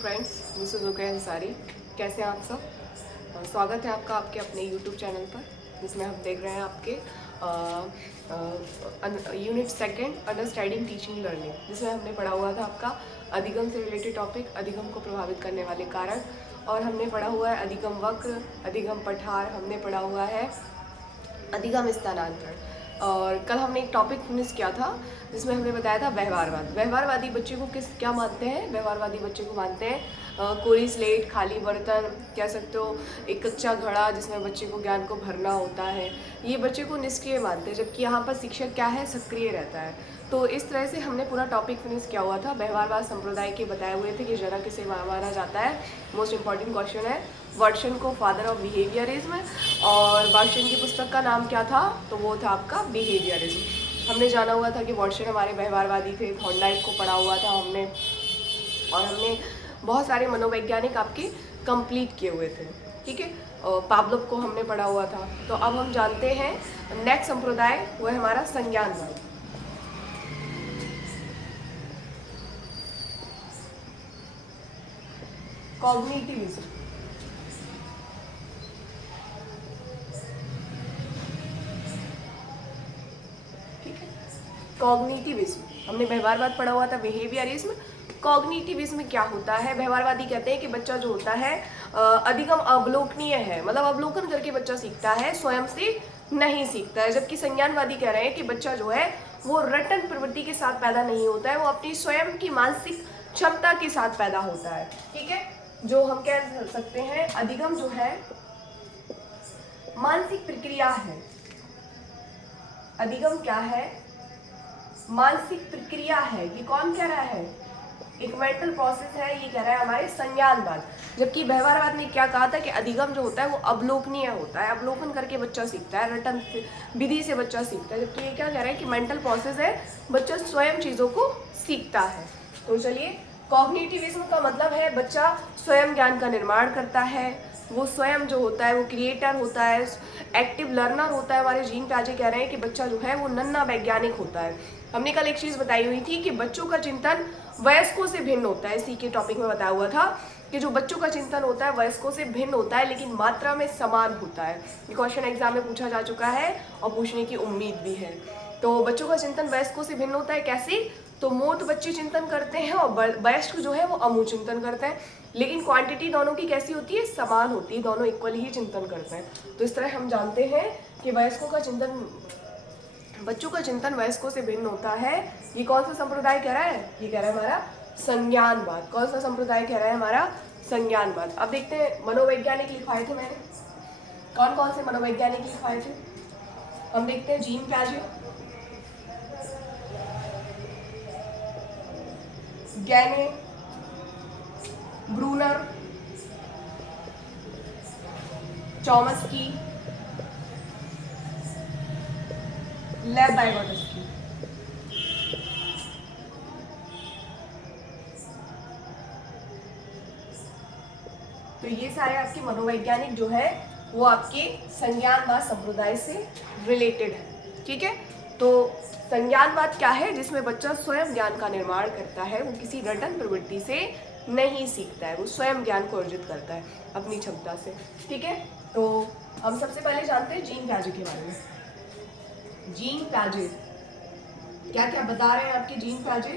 Friends, this is Rukaiya Ansari. कैसे हैं आप सब? स्वागत है आपका आपके अपने यूट्यूब चैनल पर, जिसमें हम देख रहे हैं आपके unit second understanding teaching learning, जिसमें हमने पढ़ा हुआ था आपका अधिगम से रिलेटेड टॉपिक, अधिगम को प्रभावित करने वाले कारक, और हमने पढ़ा हुआ है अधिगम वक्र, अधिगम पठार, हमने पढ़ा हुआ है अधिगम स्थानांतरण। और कल हमने एक टॉपिक फिनिश किया था जिसमें हमने बताया था व्यवहारवाद। व्यवहारवादी बच्चे को क्या मानते हैं? व्यवहारवादी बच्चे को मानते हैं कोरी स्लेट, खाली बर्तन, कह सकते हो एक कच्चा घड़ा जिसमें बच्चे को ज्ञान को भरना होता है। ये बच्चे को निष्क्रिय मानते हैं, जबकि यहाँ पर शिक्षक क्या है, सक्रिय रहता है। तो इस तरह से हमने पूरा टॉपिक फिनिश किया हुआ था। व्यवहारवाद संप्रदाय के बताए हुए थे कि जनक किसे माना जाता है। मोस्ट इंपॉर्टेंट क्वेश्चन है। वर्टसन को फादर ऑफ बिहेवियरिज्म, और वर्टसन की पुस्तक का नाम क्या था? तो वो था आपका बिहेवियरिज्म। हमने जाना हुआ था कि वर्टसन हमारे व्यवहारवादी थे। थॉर्नडाइक को पढ़ा हुआ था हमने, और हमने बहुत सारे मनोवैज्ञानिक आपके कंप्लीट किए हुए थे। ठीक है, पावलोव को हमने पढ़ा हुआ था। तो अब हम जानते हैं नेक्स्ट संप्रदाय, वो है हमारा संज्ञानवाद। कॉग्निटिविज्म। ठीक है, कॉग्निटिविज्म। हमने व्यवहारवाद पढ़ा हुआ था, बिहेवियरिज्म। कॉग्निटिविज्म क्या होता है? व्यवहारवादी कहते हैं कि बच्चा जो होता है अधिगम अवलोकनीय है, मतलब अवलोकन करके बच्चा सीखता है, स्वयं से नहीं सीखता है। जबकि संज्ञानवादी कह रहे हैं कि बच्चा जो है वो रटन प्रवृत्ति के साथ पैदा नहीं होता है, वो अपनी स्वयं की मानसिक क्षमता के साथ पैदा होता है। ठीक है, जो हम कह सकते हैं अधिगम जो है मानसिक प्रक्रिया है। अधिगम क्या है? मानसिक प्रक्रिया है। ये कौन कह रहा है? एक मेंटल प्रोसेस है, ये कह रहा है हमारे संज्ञानवाद। जबकि व्यवहारवाद ने क्या कहा था कि अधिगम जो होता है वो अवलोकनीय होता है, अवलोकन करके बच्चा सीखता है, रटन विधि से बच्चा सीखता है। जबकि ये क्या कह रहा है कि मेंटल प्रोसेस है, बच्चा स्वयं चीजों को सीखता है। तो चलिए, कॉग्निटिविज्म का मतलब है बच्चा स्वयं ज्ञान का निर्माण करता है, वो स्वयं जो होता है वो क्रिएटर होता है, एक्टिव लर्नर होता है। हमारे जीन प्याजे कह रहे हैं कि बच्चा जो है वो नन्हा वैज्ञानिक होता है। हमने कल एक चीज़ बताई हुई थी कि बच्चों का चिंतन वयस्कों से भिन्न होता है। इसी के टॉपिक में बताया हुआ था कि जो बच्चों का चिंतन होता है वयस्कों से भिन्न होता है, लेकिन मात्रा में समान होता है। ये क्वेश्चन एग्जाम में पूछा जा चुका है और पूछने की उम्मीद भी है। तो बच्चों का चिंतन वयस्कों से भिन्न होता है, कैसे? तो मूर्त बच्चे चिंतन करते हैं और वयस्क जो है वो अमूर्त चिंतन करते हैं, लेकिन क्वांटिटी दोनों की कैसी होती है? समान होती है, दोनों इक्वली ही चिंतन करते हैं। तो इस तरह हम जानते हैं कि वयस्कों का चिंतन, बच्चों का चिंतन वयस्कों से भिन्न होता है। ये कौन सा संप्रदाय कह रहा है? ये कह रहा है हमारा संज्ञानवाद। कौन सा संप्रदाय कह रहा है? हमारा संज्ञानवाद। अब देखते हैं मनोवैज्ञानिक लिखवाए थे मैंने, कौन कौन से मनोवैज्ञानिक लिखवाए थे। हम देखते हैं जीन प्याजे, गैने, ब्रूनर, चॉमस्की, लेव वाइगोटस्की। तो ये सारे आपके मनोवैज्ञानिक जो है वो आपके संज्ञानवाद संप्रदाय से रिलेटेड है। ठीक है, तो संज्ञानवाद क्या है? जिसमें बच्चा स्वयं ज्ञान का निर्माण करता है, वो किसी रटन प्रवृत्ति से नहीं सीखता है, वो स्वयं ज्ञान को अर्जित करता है अपनी क्षमता से। ठीक है, तो हम सबसे पहले जानते हैं जीन प्याजे के बारे में। जीन प्याजे क्या क्या बता रहे हैं आपके जीन प्याजे?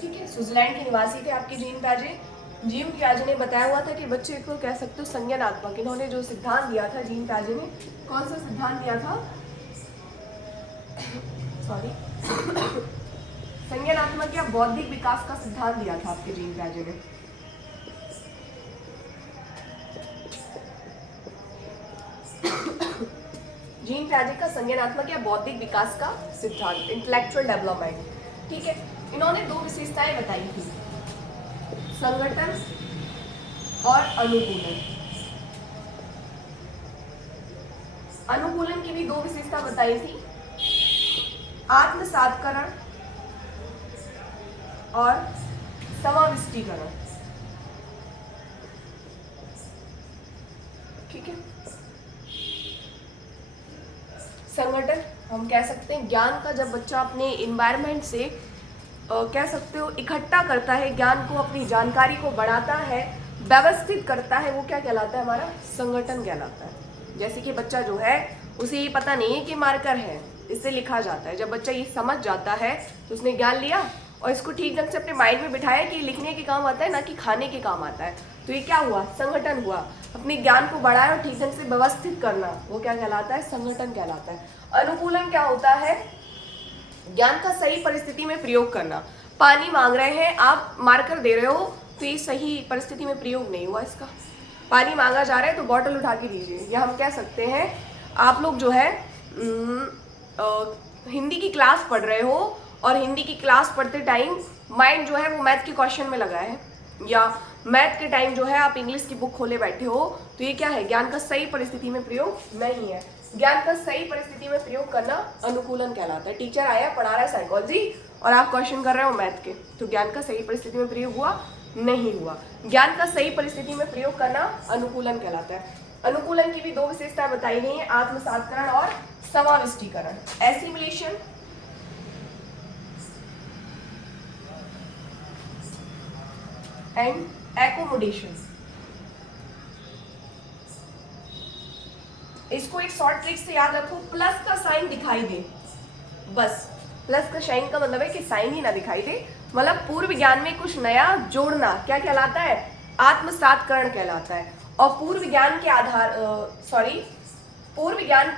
ठीक है, स्विट्जरलैंड के निवासी थे आपके जीन प्याजे। जीन प्याजे ने बताया हुआ था कि बच्चे को कह सकते हो संज्ञानात्मक, इन्होंने जो सिद्धांत दिया था जीन प्याजे ने, कौन सा सिद्धांत दिया था? सॉरी संज्ञानात्मक या बौद्धिक विकास का सिद्धांत दिया था आपके जीन प्याजे ने। जीन प्याजे का संज्ञानात्मक या बौद्धिक विकास का सिद्धांत, इंटेलेक्चुअल डेवलपमेंट। ठीक है, इन्होंने दो विशेषताएं बताई थी, संगठन और अनुकूलन। अनुकूलन की भी दो विशेषता बताई थी, आत्मसातकरण और समाविष्टीकरण। ठीक है, संगठन हम कह सकते हैं ज्ञान का, जब बच्चा अपने इन्वायरमेंट से कह सकते हो इकट्ठा करता है, ज्ञान को, अपनी जानकारी को बढ़ाता है, व्यवस्थित करता है, वो क्या कहलाता है? हमारा संगठन कहलाता है। जैसे कि बच्चा जो है उसे ये पता नहीं है कि मार्कर है, इससे लिखा जाता है। जब बच्चा ये समझ जाता है तो उसने ज्ञान लिया और इसको ठीक ढंग से अपने माइंड में बिठाया कि लिखने के काम आता है, ना कि खाने के काम आता है। तो ये क्या हुआ? संगठन हुआ। अपने ज्ञान को बढ़ाया और ठीक ढंग से व्यवस्थित करना, वो क्या कहलाता है? संगठन कहलाता है। अनुकूलन क्या होता है? ज्ञान का सही परिस्थिति में प्रयोग करना। पानी मांग रहे हैं, आप मार्कर दे रहे हो, तो ये सही परिस्थिति में प्रयोग नहीं हुआ इसका। पानी मांगा जा रहा है तो बॉटल उठा के दीजिए। या हम कह सकते हैं आप लोग जो है हिंदी की क्लास पढ़ रहे हो और हिंदी की क्लास पढ़ते टाइम माइंड जो है वो मैथ के क्वेश्चन में लगा है, या मैथ के टाइम जो है आप इंग्लिश की बुक खोले बैठे हो, तो ये क्या है? ज्ञान का सही परिस्थिति में प्रयोग नहीं है। ज्ञान का सही परिस्थिति में प्रयोग करना अनुकूलन कहलाता है। टीचर आया, पढ़ा रहा है साइकोलॉजी और आप क्वेश्चन कर रहे हो मैथ के, तो ज्ञान का सही परिस्थिति में प्रयोग हुआ? नहीं हुआ। ज्ञान का सही परिस्थिति में प्रयोग करना अनुकूलन कहलाता है। अनुकूलन की भी दो विशेषताएं बताई गई हैं, आत्मसातकरण और समाविष्टीकरण। Assimilation and accommodation. इसको एक शॉर्ट ट्रिक से याद रखो, प्लस का साइन दिखाई दे, बस प्लस का साइन का मतलब है कि साइन ही ना दिखाई दे, मतलब पूर्व ज्ञान में कुछ नया जोड़ना क्या कहलाता है? आत्मसातकरण कहलाता है। और पूर्व ज्ञान के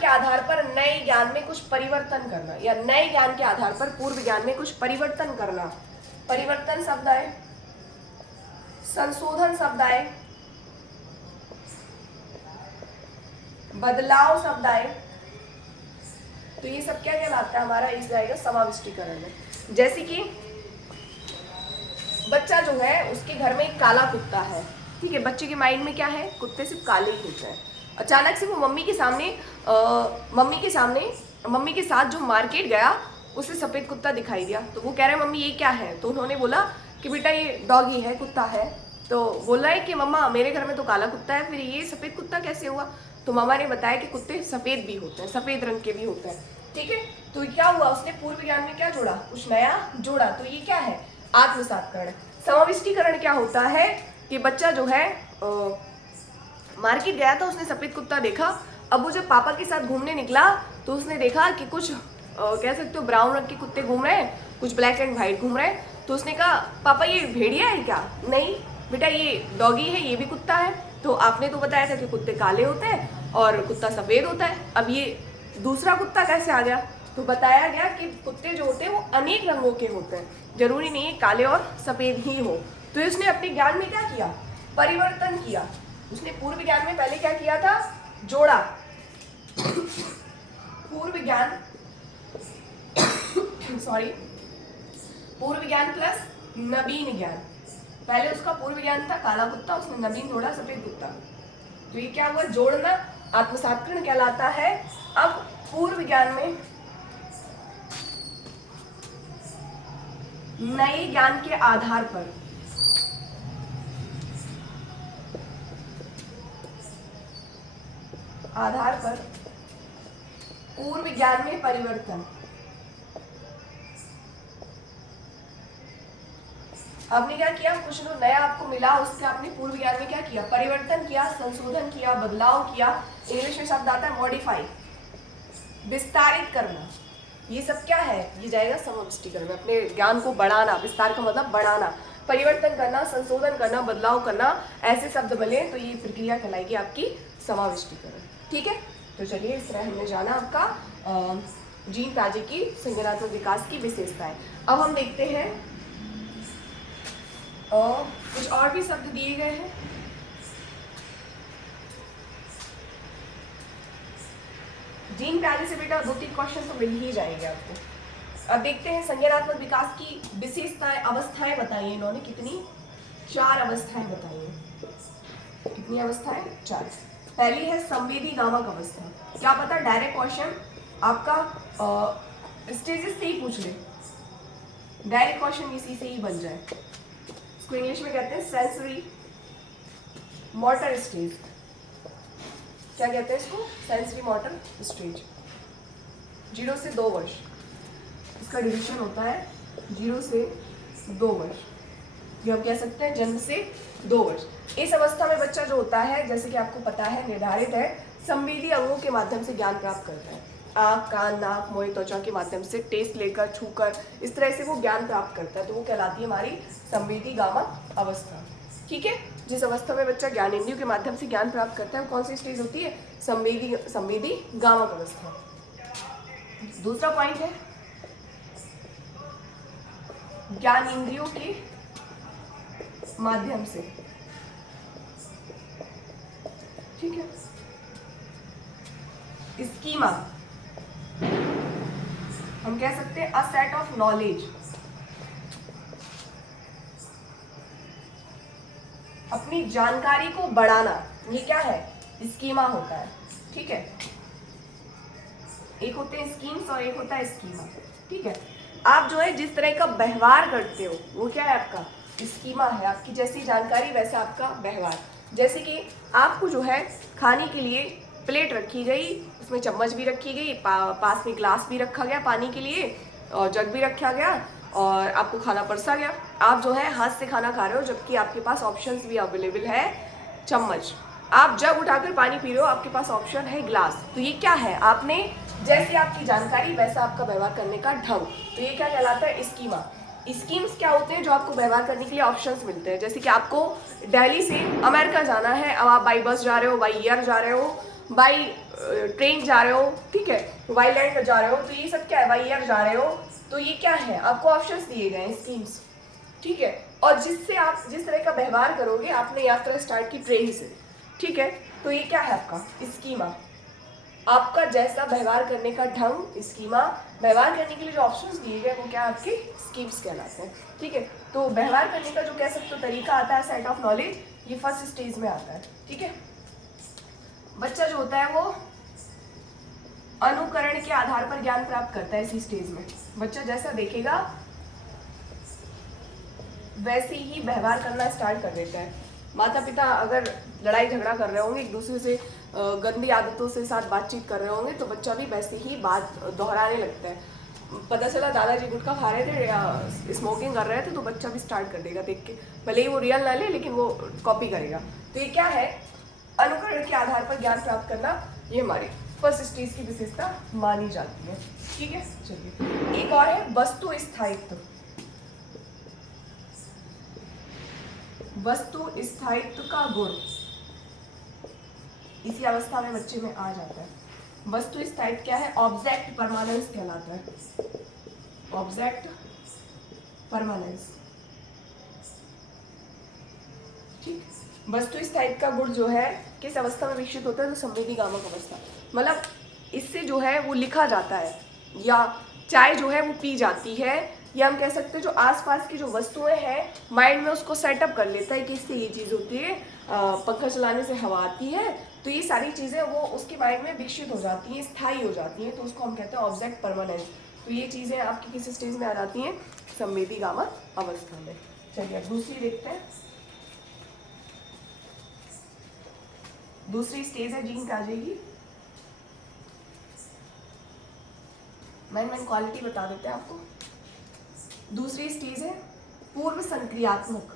आधार पर नए ज्ञान में कुछ परिवर्तन करना, या नए ज्ञान के आधार पर पूर्व ज्ञान में कुछ परिवर्तन करना। परिवर्तन शब्द आए, संशोधन शब्द आए, बदलाव शब्द आए, तो ये सब क्या कहलाता है? हमारा इस जाएगा समाविष्टीकरण में। जैसे कि बच्चा जो है उसके घर में एक काला कुत्ता है, ठीक है, बच्चे के माइंड में क्या है? कुत्ते सिर्फ काले ही होते हैं। अचानक से वो मम्मी के साथ जो मार्केट गया उसे सफेद कुत्ता दिखाई दिया, तो वो कह रहे हैं मम्मी ये क्या है? तो उन्होंने बोला कि बेटा ये डॉगी है, कुत्ता है। तो बोल रहा है कि मम्मा मेरे घर में तो काला कुत्ता है, फिर ये सफेद कुत्ता कैसे हुआ? तो मामा ने बताया कि कुत्ते सफेद भी होते हैं, सफेद रंग के भी होते हैं, ठीक है। तो क्या हुआ? उसने पूर्व ज्ञान में क्या जोड़ा? कुछ नया जोड़ा, तो ये क्या है? आत्मसातकरण। समाविष्टीकरण क्या होता है कि बच्चा जो है मार्केट गया था, उसने सफेद कुत्ता देखा, अब वो जब पापा के साथ घूमने निकला तो उसने देखा कि कुछ कह सकते हो ब्राउन रंग के कुत्ते घूम रहे हैं, कुछ ब्लैक एंड व्हाइट घूम रहे हैं। तो उसने कहा पापा ये भेड़िया है क्या? नहीं बेटा ये डॉगी है, ये भी कुत्ता है। तो आपने तो बताया था कि कुत्ते काले होते हैं और कुत्ता सफेद होता है, अब ये दूसरा कुत्ता कैसे आ गया? तो बताया गया कि कुत्ते जो होते हैं वो अनेक रंगों के होते हैं, जरूरी नहीं है काले और सफेद ही हो। तो उसने अपने ज्ञान में क्या किया? परिवर्तन किया। उसने पूर्व ज्ञान में पहले क्या किया था? जोड़ा। पूर्व ज्ञान प्लस नवीन ज्ञान। पहले उसका पूर्व ज्ञान था काला कुत्ता, उसने नवीन जोड़ा सफेद कुत्ता, तो ये क्या हुआ? जोड़ना, आत्मसातकरण कहलाता है। अब पूर्व ज्ञान में नए ज्ञान के आधार पर पूर्व ज्ञान में परिवर्तन। आपने क्या किया? कुछ जो नया आपको मिला उसके आपने पूर्व ज्ञान में क्या किया? परिवर्तन किया, संशोधन किया, बदलाव किया। इंग्लिश में शब्द आता है मॉडिफाई, विस्तारित करना। ये सब क्या है? ये जाएगा समाविष्टीकरण में। अपने ज्ञान को बढ़ाना, विस्तार का मतलब बढ़ाना, परिवर्तन करना, संशोधन करना, बदलाव करना, ऐसे शब्द बने तो ये प्रक्रिया कहलाएगी आपकी समाविष्टीकरण, ठीक है। तो चलिए इस तरह हमने जाना आपका जीन ताजे की संज्ञानात्मक विकास की विशेषताएं। अब हम देखते हैं कुछ और भी शब्द दिए गए हैं। जीन प्याजे से बेटा 2-3 क्वेश्चन तो मिल ही जाएंगे आपको। अब देखते हैं संज्ञानात्मक विकास की विशेषताएं, अवस्थाएं बताई हैं इन्होंने। कितनी? 4 अवस्थाएं बताई हैं। कितनी अवस्थाएं? 4। पहली है संवेदी गामक अवस्था। क्या पता डायरेक्ट क्वेश्चन आपका स्टेजेस से ही पूछ ले, डायरेक्ट क्वेश्चन इसी से ही बन जाए। इसको इंग्लिश में कहते हैं सेंसरी मोटर स्टेज। क्या कहते हैं इसको? Sensory motor stage. 0 से 2 वर्ष इसका ड्यूरेशन होता है। 0 से 2 वर्ष, ये हम कह सकते हैं जन्म से 2 वर्ष। इस अवस्था में बच्चा जो होता है, जैसे कि आपको पता है, निर्धारित है, संवेदी अंगों के माध्यम से ज्ञान प्राप्त करता है। आँख, कान, नाक, मोय, त्वचा के माध्यम से टेस्ट लेकर, छूकर, इस तरह से वो ज्ञान प्राप्त करता है, तो वो कहलाती है हमारी संवेदी गामा अवस्था। ठीक है, जिस अवस्था में बच्चा ज्ञानेंद्रियों के माध्यम से ज्ञान प्राप्त करता है, कौन सी स्टेज होती है? संवेदी गामा अवस्था। दूसरा पॉइंट है ज्ञान इंद्रियों के माध्यम से। ठीक है, स्कीमा हम कह सकते हैं अ सेट ऑफ नॉलेज, अपनी जानकारी को बढ़ाना, ये क्या है? स्कीमा होता है। ठीक है, एक होते हैं स्कीम्स और एक होता है स्कीमा। ठीक है, आप जो है जिस तरह का व्यवहार करते हो वो क्या है? आपका स्कीमा है। आपकी जैसी जानकारी वैसा आपका व्यवहार। जैसे कि आपको जो है खाने के लिए प्लेट रखी गई, उसमें चम्मच भी रखी गई, पास में ग्लास भी रखा गया पानी के लिए, और जग भी रखा गया, और आपको खाना परसा गया। आप जो है हाथ से खाना खा रहे हो, जबकि आपके पास ऑप्शंस भी अवेलेबल है, चम्मच। आप जग उठाकर पानी पी रहे हो, आपके पास ऑप्शन है ग्लास। तो ये क्या है? आपने जैसी आपकी जानकारी वैसा आपका व्यवहार करने का ढंग, तो ये क्या कहलाता है? स्कीमा। स्कीम्स क्या होते हैं? जो आपको व्यवहार करने के लिए ऑप्शंस मिलते हैं। जैसे कि आपको दिल्ली से अमेरिका जाना है, अब आप बाई बस जा रहे हो, बाई एयर जा रहे हो, बाई ट्रेन जा रहे हो, ठीक है, बाई लैंड जा रहे हो, तो ये सब क्या है? बाई एयर जा रहे हो, तो ये क्या है? आपको ऑप्शंस दिए गए हैं, स्कीम्स। ठीक है, और जिससे आप जिस तरह का व्यवहार करोगे, आपने यात्रा स्टार्ट की ट्रेन से, ठीक है, तो ये क्या है? आपका स्कीमा। आपका जैसा व्यवहार करने का ढंग, स्कीमा। व्यवहार करने के लिए जो ऑप्शंस दिए गए वो क्या? आपके स्कीम्स कहलाते हैं। ठीक है, तो व्यवहार करने का जो कह सकते हो तरीका आता है, सेट ऑफ नॉलेज, ये फर्स्ट स्टेज में आता है। ठीक है, बच्चा जो होता है वो अनुकरण के आधार पर ज्ञान प्राप्त करता है। इसी स्टेज में बच्चा जैसा देखेगा वैसे ही व्यवहार करना स्टार्ट कर देता है। माता पिता अगर लड़ाई झगड़ा कर रहे होंगे, एक दूसरे से गंदी आदतों से साथ बातचीत कर रहे होंगे, तो बच्चा भी वैसे ही बात दोहराने लगता है। पता चला दादाजी गुटखा खा रहे थे या स्मोकिंग कर रहे थे, तो बच्चा भी स्टार्ट कर देगा देख के, भले ही वो रियल ना ले, लेकिन वो कॉपी करेगा। तो ये क्या है? अनुकरण के आधार पर ज्ञान प्राप्त करना, ये हमारी फर्स्ट स्टेज की विशेषता मानी जाती है। ठीक है, चलिए एक और है वस्तु स्थायित्व। वस्तु स्थायित्व का गुण इसी अवस्था में बच्चे में आ जाता है। वस्तु स्थायित्व क्या है? ऑब्जेक्ट परमानेंस कहलाता है। Object permanence. ठीक, वस्तु स्थायित्व का गुण जो है किस अवस्था में विकसित होता है? तो संवेदी गामक अवस्था। मतलब इससे जो है वो लिखा जाता है, या चाय जो है वो पी जाती है, या हम कह सकते हैं जो आसपास की जो वस्तुएं हैं माइंड में उसको सेटअप कर लेता है कि इससे ये चीज़ होती है, पंखा चलाने से हवा आती है, तो ये सारी चीज़ें वो उसके माइंड में विकसित हो जाती हैं, स्थायी हो जाती हैं, तो उसको हम कहते हैं ऑब्जेक्ट परमानेंस। तो ये चीज़ें आपकी किस स्टेज में आ जाती हैं? संवेदी गामा अवस्था में। चलिए अब दूसरी देखते हैं। दूसरी स्टेज है जीन क्या आ जाएगी? मैन क्वालिटी बता देते हैं आपको। दूसरी स्टेज है पूर्व संक्रियात्मक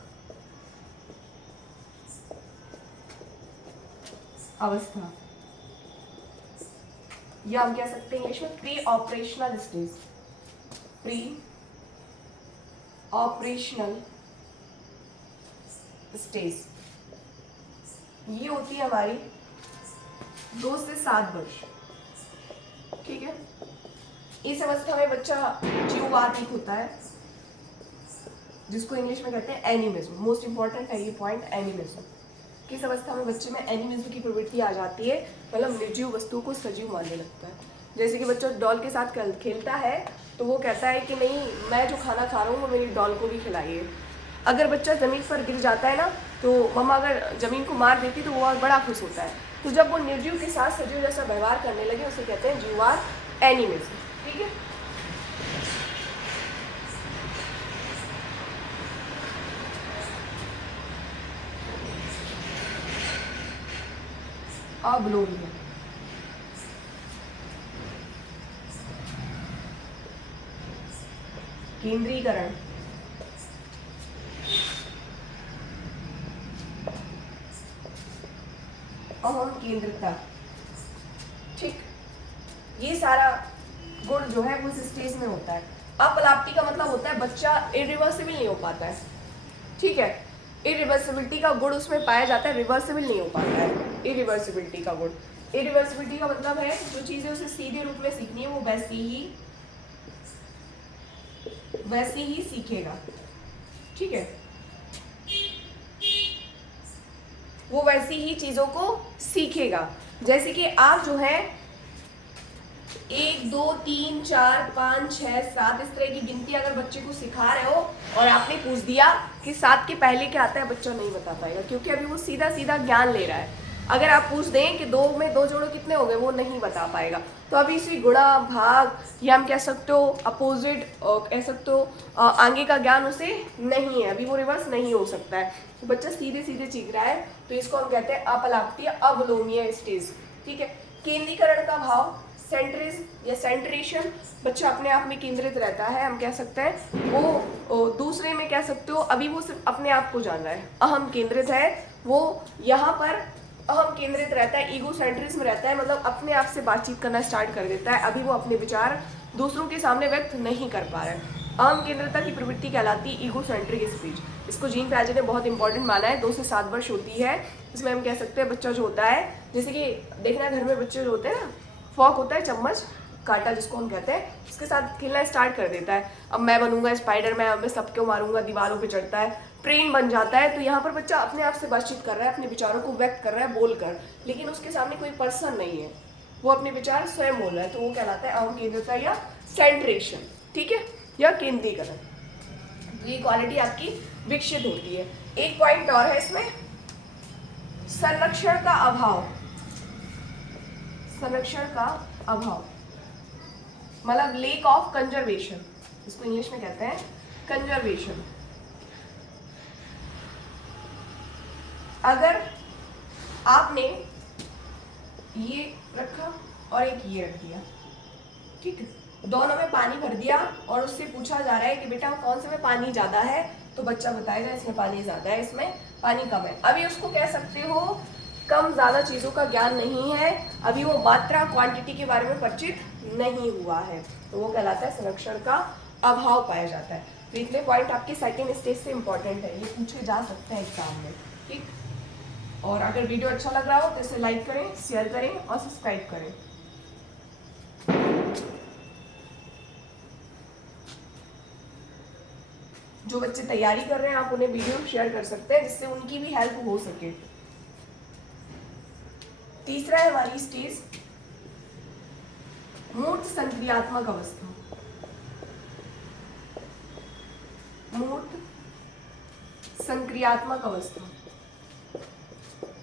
अवस्था, या हम कह सकते हैं इंग्लिश में pre operational stage. Pre operational stage ये होती है हमारी 2 से 7 वर्ष। ठीक है, इस अवस्था में बच्चा जीववादिक होता है, जिसको इंग्लिश में कहते हैं एनिमिज्म। मोस्ट इंपॉर्टेंट है ये पॉइंट, एनिमिज्म। किस अवस्था में बच्चे में एनिमिज्म की प्रवृत्ति आ जाती है? मतलब निर्जीव वस्तुओं को सजीव मानने लगता है। जैसे कि बच्चा डॉल के साथ खेलता है, तो वो कहता है कि नहीं, मैं जो खाना खा रहा हूँ वो मेरी डॉल को भी खिलाइए। अगर बच्चा ज़मीन पर गिर जाता है ना, तो मम्मा अगर ज़मीन को मार देती तो वो बड़ा खुश होता है। तो जब वो निर्जीव के साथ सजीव जैसा व्यवहार करने लगे, उसे कहते हैं जीववाद, एनिमिज्म। ठीक है, अबलोनिया। केंद्रीकरण, अहम केंद्रता, ठीक, ये सारा गुण जो है वो इस स्टेज में होता है। अपलाप्ति का मतलब होता है बच्चा इरिवर्सिबल नहीं हो पाता है, ठीक है, इरिवर्सिबिलिटी का गुण उसमें पाया जाता है, रिवर्सिबल नहीं हो पाता है इरिवर्सिबिलिटी का गुण। इरिवर्सिबिलिटी का मतलब है जो चीजें उसे सीधे रूप में सीखनी है वो वैसी ही सीखेगा, ठीक है, वो वैसी ही चीजों को सीखेगा। जैसे कि आप जो है 1 2 3 4 5 6 7 इस तरह की गिनती अगर बच्चे को सिखा रहे हो और आपने पूछ दिया कि 7 के पहले क्या आता है, बच्चा नहीं बता पाएगा, क्योंकि अभी वो सीधा सीधा ज्ञान ले रहा है। अगर आप पूछ दें कि 2 में 2 जोड़ो कितने हो गए, वो नहीं बता पाएगा। तो अभी इसी गुणा भाग या हम कह सकते हो अपोजिट, कह सकते हो आगे का ज्ञान उसे नहीं है, अभी वो रिवर्स नहीं हो सकता है, तो बच्चा सीधे सीधे सीख रहा है, तो इसको हम कहते हैं अपलाप्ति या अवलोमीय स्टेज, ठीक है। केंद्रीकरण का भाव, सेंट्रिज या सेंट्रेशन, बच्चा अपने आप में केंद्रित रहता है, हम कह सकते हैं वो दूसरे में कह सकते हो अभी वो सिर्फ अपने आप को जान रहा है। अहम केंद्रित है, वो यहाँ पर अहम केंद्रित रहता है, ईगो सेंट्रिज्म रहता है, मतलब अपने आप से बातचीत करना स्टार्ट कर देता है, अभी वो अपने विचार दूसरों के सामने व्यक्त नहीं कर पा रहा है। अहम केंद्रता की प्रवृत्ति कहलाती है ईगो सेंट्रिक स्पीच। इसको जीन पियाजे ने बहुत इंपॉर्टेंट माना है, 2 से 7 वर्ष होती है, इसमें हम कह सकते हैं बच्चा जो होता है, जैसे कि देखना घर में बच्चे जो होते हैं ना, फॉक होता है, चम्मच कांटा जिसको हम कहते हैं, उसके साथ खेलना स्टार्ट कर देता है, अब मैं बनूंगा स्पाइडर, अब मैं सबको मारूंगा, दीवारों पे चढ़ता है, ट्रेन बन जाता है। तो यहाँ पर बच्चा अपने आप से बातचीत कर रहा है, अपने विचारों को व्यक्त कर रहा है बोलकर, लेकिन उसके सामने कोई पर्सन नहीं है, वो अपने विचार स्वयं बोल रहा है, तो वो कहलाता है अहम केंद्रता या सेंट्रेशन, ठीक है, या केंद्रीकरण। तो ये क्वालिटी आपकी विकसित होती है। एक पॉइंट और है इसमें, संरक्षण का अभाव, संरक्षण का अभाव मतलब लेक ऑफ कंजर्वेशन, इसको इंग्लिश में कहते हैं कंजर्वेशन। अगर आपने ये रखा और एक ये रख दिया, ठीक है, दोनों में पानी भर दिया और उससे पूछा जा रहा है कि बेटा कौन से में पानी ज्यादा है, तो बच्चा बताएगा इसमें पानी ज्यादा है, इसमें पानी कम है। अभी उसको कह सकते हो कम ज्यादा चीजों का ज्ञान नहीं है, अभी वो मात्रा क्वांटिटी के बारे में परिचित नहीं हुआ है, तो वो कहलाता है संरक्षण का अभाव पाया जाता है। तो इतने पॉइंट आपके सेकेंड स्टेज से इंपॉर्टेंट है, ये पूछे जा सकते हैं एग्जाम में, ठीक। और अगर वीडियो अच्छा लग रहा हो तो इसे लाइक करें, शेयर करें और सब्सक्राइब करें। जो बच्चे तैयारी कर रहे हैं आप उन्हें वीडियो शेयर कर सकते हैं जिससे उनकी भी हेल्प हो सके। तीसरा है हमारी स्टेज मूर्त संक्रियात्मक अवस्था। मूर्त संक्रियात्मक अवस्था,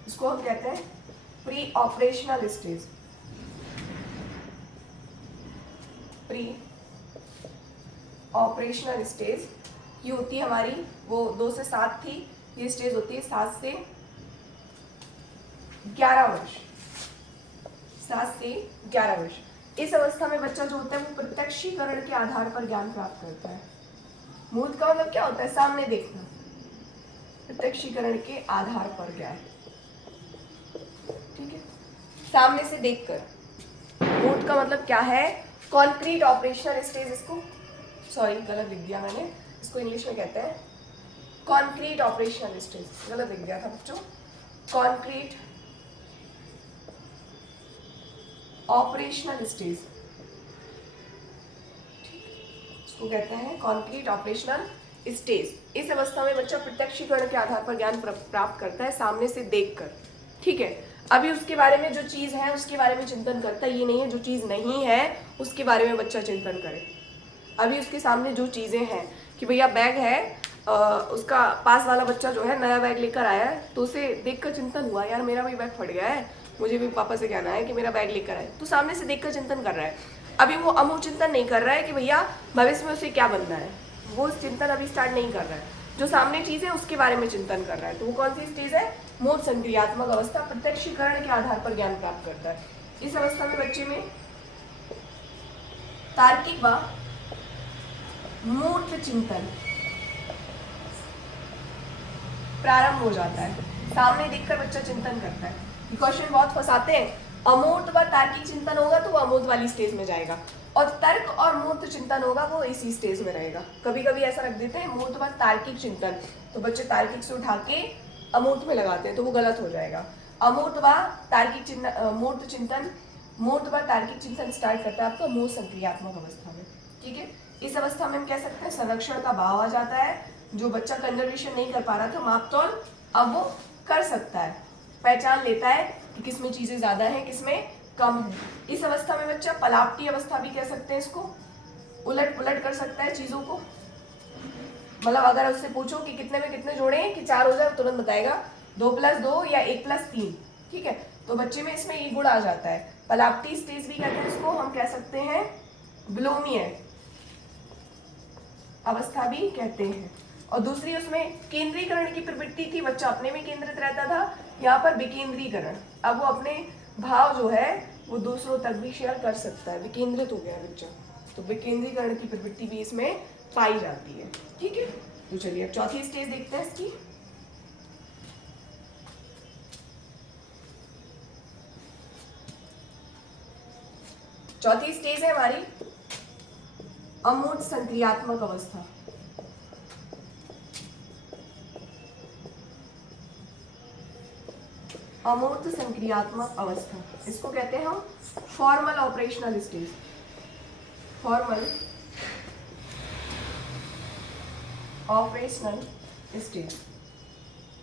इसको हम कहते हैं pre operational stage. Pre operational stage ये होती है हमारी, वो 2 से 7 थी, ये स्टेज होती है 7 से 11 वर्ष। 7 से 11 वर्ष। इस अवस्था में बच्चा जो होता है वो प्रत्यक्षीकरण के आधार पर ज्ञान प्राप्त करता है। मूर्त का मतलब क्या होता है? सामने देखना। प्रत्यक्षीकरण के आधार पर ज्ञान, ठीक है, सामने से देखकर। मूर्त का मतलब क्या है? Concrete operational stage. इसको सॉरी गलत लिख दिया मैंने, इसको इंग्लिश में कहते हैं कॉन्क्रीट ऑपरेशनल स्टेज, गलत लिख दिया था बच्चों। कॉन्क्रीट ऑपरेशनल स्टेज, इसको कहते हैं कॉन्क्रीट ऑपरेशनल स्टेज। इस अवस्था में बच्चा प्रत्यक्षीकरण के आधार पर ज्ञान प्राप्त करता है, सामने से देखकर, ठीक है। अभी उसके बारे में जो चीज है उसके बारे में चिंतन करता है, ये नहीं है जो चीज नहीं है उसके बारे में बच्चा चिंतन करे। अभी उसके सामने जो चीजें हैं कि भैया बैग है, उसका पास वाला बच्चा जो है नया बैग लेकर आया है, तो उसे देखकर चिंतन हुआ, यार मेरा भी बैग फट गया है, मुझे भी पापा से कहना है कि मेरा बैग लेकर आए, तो सामने से देखकर चिंतन कर रहा है। अभी वो अमूल चिंतन नहीं कर रहा है कि भैया भविष्य में उसे क्या बनना है, वो चिंतन अभी स्टार्ट नहीं कर रहा है। जो सामने चीज है उसके बारे में चिंतन कर रहा है, तो वो कौन सी स्टेज है? मूर्त संक्रियात्मक अवस्था। प्रत्यक्षीकरण के आधार पर ज्ञान प्राप्त करता है। इस अवस्था में बच्चे में तार्किक व मूर्त चिंतन प्रारंभ हो जाता है। सामने देखकर बच्चा चिंतन करता है। ये क्वेश्चन बहुत फंसाते हैं। अमूर्त व तार्किक चिंतन होगा तो वो अमूर्त वाली स्टेज में जाएगा, और तर्क और मूर्त चिंतन होगा वो इसी स्टेज में रहेगा। कभी कभी ऐसा रख देते हैं मूर्त व तार्किक चिंतन, तो बच्चे तार्किक से उठा के अमूर्त में लगाते हैं, तो वो गलत हो जाएगा। अमूर्त व तार्किक मूर्त चिंतन, मूर्त व तार्किक चिंतन स्टार्ट करता है आपका मूल संक्रियात्मक अवस्था में। ठीक है, इस अवस्था में हम कह सकते हैं संरक्षण का भाव आ जाता है। जो बच्चा कंजर्वेशन नहीं कर पा रहा था मापतौल, अब वो कर सकता है, पहचान लेता है कि किसमें चीजें ज्यादा हैं किसमें कम है। इस अवस्था में बच्चा पलापटी अवस्था भी कह सकते हैं इसको, उलट पुलट कर सकता है चीजों को। मतलब अगर उससे पूछो कि कितने में कितने जोड़े कि 4 हो जाए, तुरंत बताएगा 2 + 2 या 1 + 3। ठीक है, तो बच्चे में इसमें ये गुण आ जाता है। पलापटी स्टेज भी कहते हैं इसको, हम कह सकते हैं विलोमीय अवस्था भी कहते हैं। और दूसरी उसमें केंद्रीकरण की प्रवृत्ति थी, बच्चा अपने में केंद्रित रहता था। यहाँ पर विकेंद्रीकरण, अब वो अपने भाव जो है वो दूसरों तक भी शेयर कर सकता है, विकेंद्रित हो गया बच्चा, तो विकेंद्रीकरण की प्रवृत्ति भी इसमें पाई जाती है। ठीक है, तो चलिए अब चौथी स्टेज देखते हैं इसकी। चौथी स्टेज है हमारी अमूर्त संक्रियात्मक अवस्था। अमूर्त संक्रियात्मक अवस्था, इसको कहते हैं हम formal operational stage. Formal operational stage,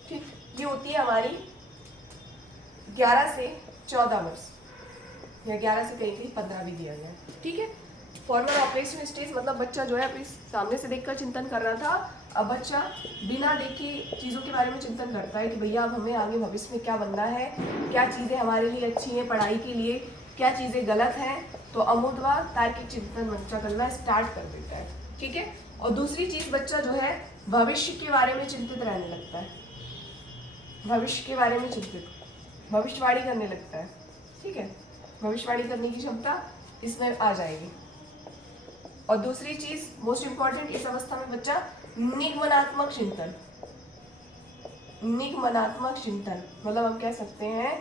ठीक, ये होती है हमारी 11 से 14 वर्ष, या 11 से कहीं 15 भी दिया गया है। ठीक है, फॉर्मल ऑपरेशनल स्टेज मतलब बच्चा जो है अपने सामने से देखकर चिंतन कर रहा था, अब बच्चा बिना देखे चीज़ों के बारे में चिंतन करता है कि भैया अब हमें आगे भविष्य में क्या बनना है, क्या चीज़ें हमारे लिए अच्छी हैं पढ़ाई के लिए, क्या चीज़ें गलत हैं, तो अमूर्त व तार्किक चिंतन बच्चा करना स्टार्ट कर देता है। ठीक है, और दूसरी चीज़ बच्चा जो है भविष्य के बारे में चिंतित रहने लगता है, भविष्य के बारे में चिंतित, भविष्यवाणी करने लगता है। ठीक है, भविष्यवाणी करने की क्षमता इसमें आ जाएगी। और दूसरी चीज मोस्ट इंपॉर्टेंट, इस अवस्था में बच्चा निगमनात्मक चिंतन, निगमनात्मक चिंतन मतलब हम कह सकते हैं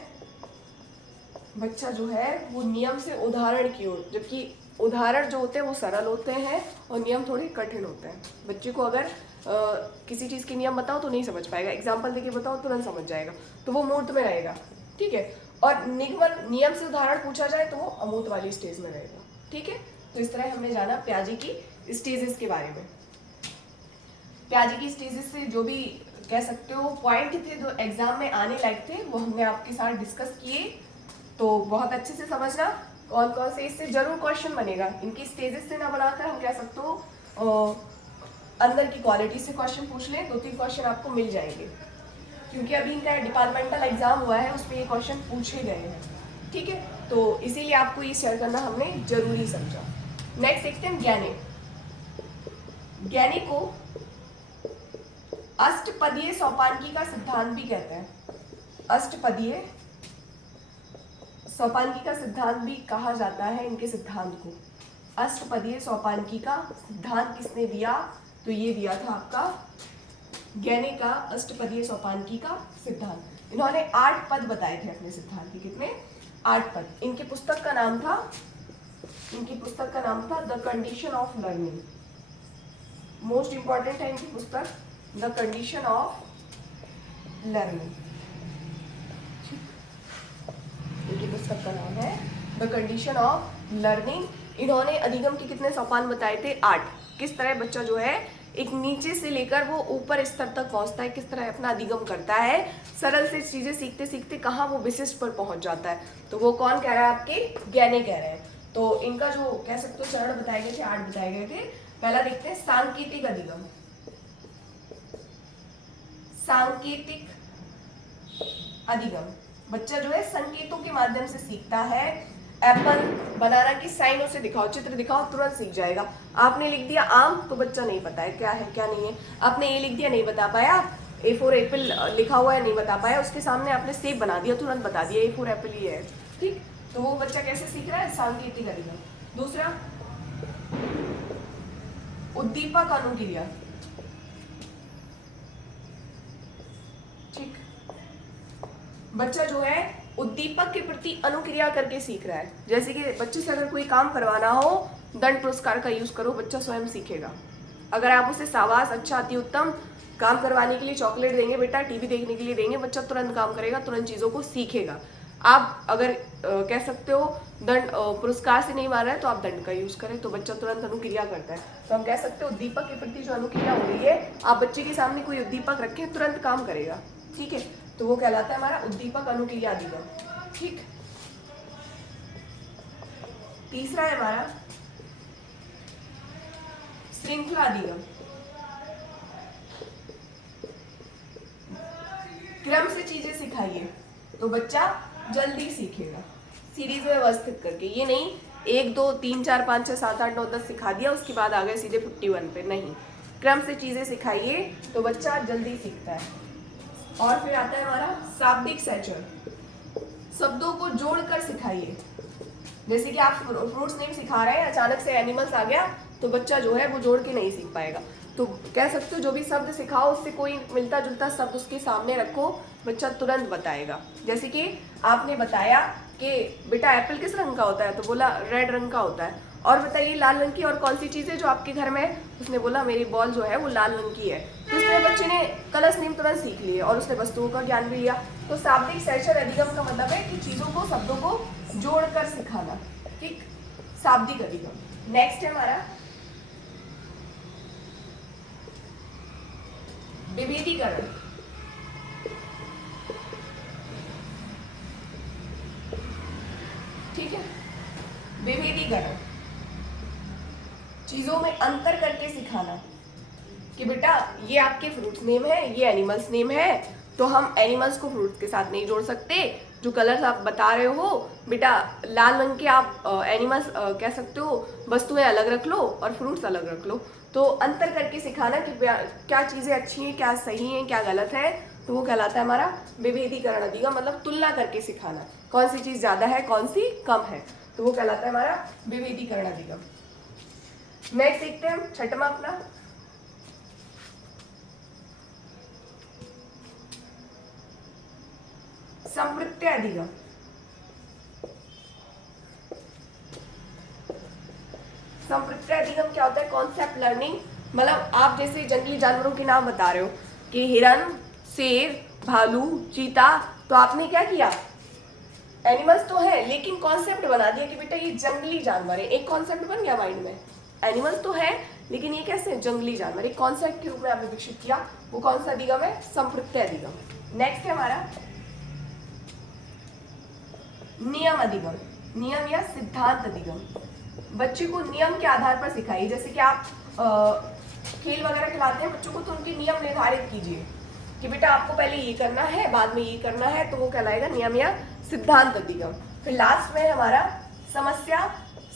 बच्चा जो है वो नियम से उदाहरण की ओर, जबकि उदाहरण जो होते हैं वो सरल होते हैं और नियम थोड़े कठिन होते हैं। बच्चे को अगर किसी चीज़ के नियम बताओ तो नहीं समझ पाएगा, एग्जाम्पल देके बताओ तुरंत समझ जाएगा, तो वो मूर्त में रहेगा। ठीक है, और निगमन नियम से उदाहरण पूछा जाए तो वो अमूर्त वाली स्टेज में रहेगा। ठीक है, तो इस तरह हमने जाना प्याजे की स्टेजेस के बारे में। प्याजे की स्टेजेस से जो भी कह सकते हो पॉइंट थे जो एग्जाम में आने लायक थे वो हमने आपके साथ डिस्कस किए, तो बहुत अच्छे से समझना कौन कौन से इससे जरूर क्वेश्चन बनेगा। इनकी स्टेजेस से ना बनाकर हम कह सकते हो अंदर की क्वालिटी से क्वेश्चन पूछ लें, 2-3 क्वेश्चन आपको मिल जाएंगे, क्योंकि अभी इनका डिपार्टमेंटल एग्जाम हुआ है उसमें ये क्वेश्चन पूछे गए हैं। ठीक है, तो इसीलिए आपको ये शेयर करना हमने जरूरी समझा। नेक्स्ट देखते हैं ज्ञानी। ज्ञानी को अष्टपदीय सोपानकी का सिद्धांत भी कहते हैं, अष्टपदीय सोपानकी का सिद्धांत भी कहा जाता है इनके सिद्धांत को। अष्टपदीय सोपानकी का सिद्धांत किसने दिया, तो ये दिया था आपका ज्ञानी का अष्टपदीय सोपानकी का सिद्धांत। इन्होंने 8 पद बताए थे अपने सिद्धांत के, कितने 8 पद। इनकी पुस्तक का नाम था the condition of learning. Most important है इनकी पुस्तक द कंडीशन ऑफ लर्निंग। इनकी पुस्तक का नाम है द कंडीशन ऑफ लर्निंग। इन्होंने अधिगम के कितने सोपान बताए थे, 8। किस तरह बच्चा जो है एक नीचे से लेकर वो ऊपर स्तर तक पहुंचता है, किस तरह अपना अधिगम करता है, सरल से चीजें सीखते सीखते कहाँ वो विशिष्ट पर पहुंच जाता है, तो वो कौन कह रहा है, आपके ज्ञानी कह रहे हैं। तो इनका जो कह सकते हो चरण बताए गए थे, 8 बताए गए थे। पहला देखते हैं सांकेतिक अधिगम। सांकेतिक अधिगम, बच्चा जो है संकेतों के माध्यम से सीखता है। एप्पल बनाना की साइनों से दिखाओ, चित्र दिखाओ, तुरंत सीख जाएगा। आपने लिख दिया आम तो बच्चा नहीं पता है क्या नहीं है, आपने ए लिख दिया नहीं बता पाया, A फॉर एप्पल लिखा हुआ है नहीं बता पाया, उसके सामने आपने सेब बना दिया, तुरंत बता दिया A फॉर एप्पल ही है। ठीक, तो वो बच्चा कैसे सीख रहा है, सांकेतिक अधिगम। दूसरा उद्दीपक अनुक्रिया। ठीक, बच्चा जो है उद्दीपक के प्रति अनुक्रिया करके सीख रहा है। जैसे कि बच्चे से अगर कोई काम करवाना हो, दंड पुरस्कार का यूज करो, बच्चा स्वयं सीखेगा। अगर आप उसे शाबाश, अच्छा, अति उत्तम, काम करवाने के लिए चॉकलेट देंगे, बेटा टीवी देखने के लिए देंगे, बच्चा तुरंत काम करेगा, तुरंत चीजों को सीखेगा। आप अगर कह सकते हो दंड पुरस्कार से नहीं मान रहा है तो आप दंड का यूज करें, तो बच्चा तुरंत अनुक्रिया करता है। तो हम कह सकते हो उद्दीपक के प्रति जो अनुक्रिया हो रही है, आप बच्चे के सामने कोई उद्दीपक रखें, तुरंत काम करेगा। ठीक है, तो वो कहलाता है हमारा उद्दीपक अनुक्रिया अधिगम। ठीक, तीसरा है हमारा श्रृंखला अधिगम। क्रम से चीजें सिखाइए तो बच्चा जल्दी सीखेगा, सीरीज में व्यवस्थित करके। ये नहीं 1 2 3 4 5 6 7 8 9 10 सिखा दिया उसके बाद आ गए सीधे 51 पे, नहीं, क्रम से चीजें सिखाइए तो बच्चा जल्दी सीखता है। और फिर आता है हमारा शाब्दिक सैचर, शब्दों को जोड़कर सिखाइए। जैसे कि आप फ्रूट्स नेम सिखा रहे हैं, अचानक से एनिमल्स आ गया तो बच्चा जो है वो जोड़ के नहीं सीख पाएगा। तो कह सकते हो जो भी शब्द सिखाओ उससे कोई मिलता जुलता शब्द उसके सामने रखो, बच्चा तुरंत बताएगा। जैसे कि आपने बताया कि बेटा एप्पल किस रंग का होता है, तो बोला रेड रंग का होता है। और बताइए लाल रंग की और कौन सी चीज़ है जो आपके घर में है, उसने बोला मेरी बॉल जो है वो लाल रंग की है। तो इस तरह बच्चे ने कलर्स नेम तुरंत सीख लिए और उसने वस्तुओं का ज्ञान भी लिया। तो शाब्दिक सैचर अधिगम का मतलब है कि चीज़ों को, शब्दों को जोड़कर सिखाना। ठीक, शाब्दिक अधिगम। नेक्स्ट है हमारा विभेदीकरण। ठीक है, विभेदीकरण, चीजों में अंतर करके सिखाना कि बेटा ये आपके फ्रूट्स नेम है, ये एनिमल्स नेम है, तो हम एनिमल्स को फ्रूट्स के साथ नहीं जोड़ सकते। जो कलर्स आप बता रहे हो बेटा, लाल रंग के आप एनिमल्स कह सकते हो, वस्तुएं अलग रख लो और फ्रूट्स अलग रख लो। तो अंतर करके सिखाना कि क्या चीज़ें अच्छी हैं, क्या सही हैं, क्या गलत है, तो वो कहलाता है हमारा विभेदीकरण अधिगम। मतलब तुलना करके सिखाना, कौन सी चीज़ ज़्यादा है, कौन सी कम है, तो वो कहलाता है हमारा विभेदीकरण अधिगम। नेक्स्ट देखते हैं हम छठवां अपना संप्रत्यय अधिगम। संप्रत्यय अधिगम क्या होता है? Concept learning. मतलब आप जैसे जंगली जानवरों के नाम बता रहे हो कि हिरन, शेर, भालू, चीता, तो आपने क्या किया, एनिमल्स तो है लेकिन कॉन्सेप्ट बना दिया कि बेटा ये जंगली जानवर है। एक कॉन्सेप्ट बन गया माइंड में, एनिमल्स तो है लेकिन ये कैसे जंगली जानवर, एक कॉन्सेप्ट के रूप में आपने विकसित किया। वो कौन सा अधिगम है? संप्रत्यय अधिगम। नेक्स्ट है हमारा नियम अधिगम, नियम या सिद्धांत अधिगम। बच्चे को नियम के आधार पर सिखाइए। जैसे कि आप खेल वगैरह खिलाते हैं बच्चों को, तो उनके नियम निर्धारित कीजिए कि बेटा आपको पहले ये करना है, बाद में ये करना है, तो वो कहलाएगा नियम या सिद्धांत अधिगम। फिर लास्ट में हमारा समस्या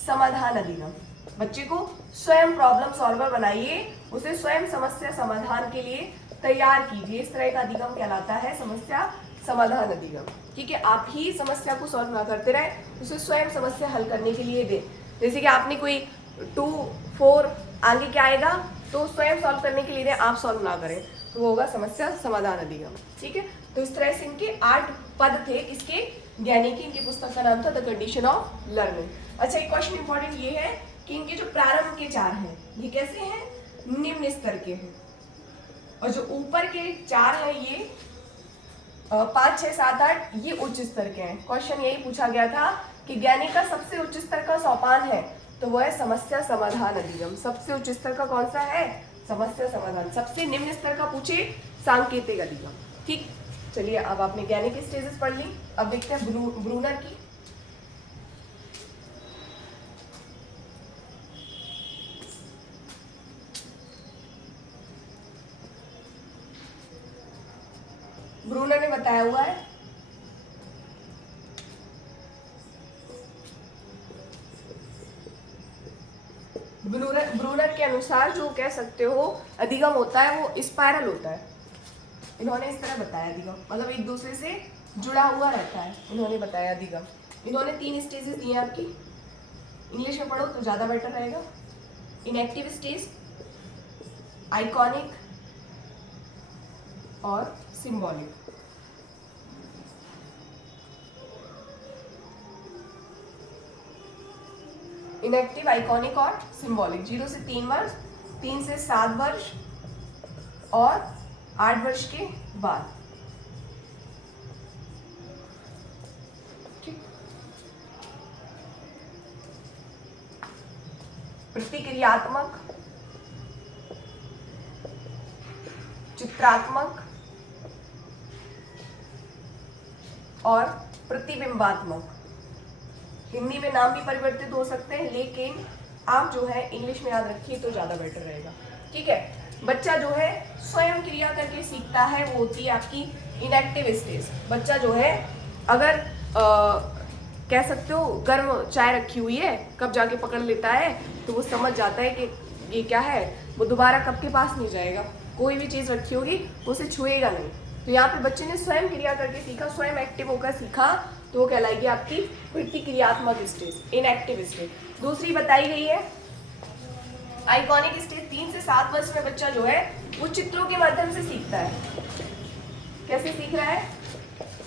समाधान अधिगम। बच्चे को स्वयं प्रॉब्लम सॉल्वर बनाइए, उसे स्वयं समस्या समाधान के लिए तैयार कीजिए। इस तरह का अधिगम कहलाता है समस्या समाधान अधिगम। ठीक है, आप ही समस्या को सॉल्व ना करते रहे, उसे स्वयं समस्या हल करने के लिए दें। जैसे कि आपने कोई 2 4 आगे क्या आएगा तो स्वयं सॉल्व करने के लिए दें, आप सॉल्व ना करें, तो वो होगा समस्या समाधान अधिगम। ठीक है, तो इस तरह से इनके 8 पद थे इसके, यानी कि इनकी पुस्तक का नाम था द कंडीशन ऑफ लर्निंग। अच्छा, एक क्वेश्चन इंपॉर्टेंट ये है कि इनके जो प्रारंभ के 4 हैं ये कैसे हैं? निम्न स्तर के हैं, और जो ऊपर के 4 हैं ये 5 6 7 8 ये उच्च स्तर के हैं। क्वेश्चन यही पूछा गया था कि ज्ञानी का सबसे उच्च स्तर का सोपान है, तो वो है समस्या समाधान अधिगम। सबसे उच्च स्तर का कौन सा है? समस्या समाधान। सबसे निम्न स्तर का पूछे सांकेतिक अधिगम। ठीक, चलिए अब आपने ज्ञानी की स्टेजेस पढ़ ली, अब देखते हैं ब्रूनर की। ब्रूनर ने बताया हुआ है ब्रूनर के अनुसार जो कह सकते हो अधिगम होता है वो स्पाइरल होता है। इन्होंने इस तरह बताया अधिगम, मतलब एक दूसरे से जुड़ा हुआ रहता है, इन्होंने बताया अधिगम। इन्होंने 3 स्टेजेस दिए आपकी, इंग्लिश में पढ़ो तो ज़्यादा बेटर रहेगा। इनएक्टिव स्टेज, आइकॉनिक और सिंबॉलिक। इनएक्टिव, आइकॉनिक और सिंबॉलिक। 0 से 3 वर्ष, 3 से 7 वर्ष और 8 वर्ष के बाद। ठीक। प्रतिक्रियात्मक, चित्रात्मक और प्रतिबिंबात्मक। हिंदी में नाम भी परिवर्तित हो सकते हैं, लेकिन आप जो है इंग्लिश में याद रखिए तो ज़्यादा बेटर रहेगा। ठीक है। बच्चा जो है स्वयं क्रिया करके सीखता है, वो होती है आपकी इनएक्टिव स्टेज। बच्चा जो है अगर कह सकते हो गर्म चाय रखी हुई है, कब जाके पकड़ लेता है तो वो समझ जाता है कि ये क्या है, वो दोबारा कब के पास नहीं जाएगा। कोई भी चीज़ रखी होगी वो उसे छुएगा नहीं। तो यहाँ पे बच्चे ने स्वयं क्रिया करके सीखा, स्वयं एक्टिव होकर सीखा, तो वो कहलाएगी आपकी प्रतिक्रियात्मक स्टेज, इनएक्टिव स्टेज। दूसरी बताई गई है आइकॉनिक स्टेज। 3 से 7 वर्ष में बच्चा जो है वो चित्रों के माध्यम से सीखता है। कैसे सीख रहा है?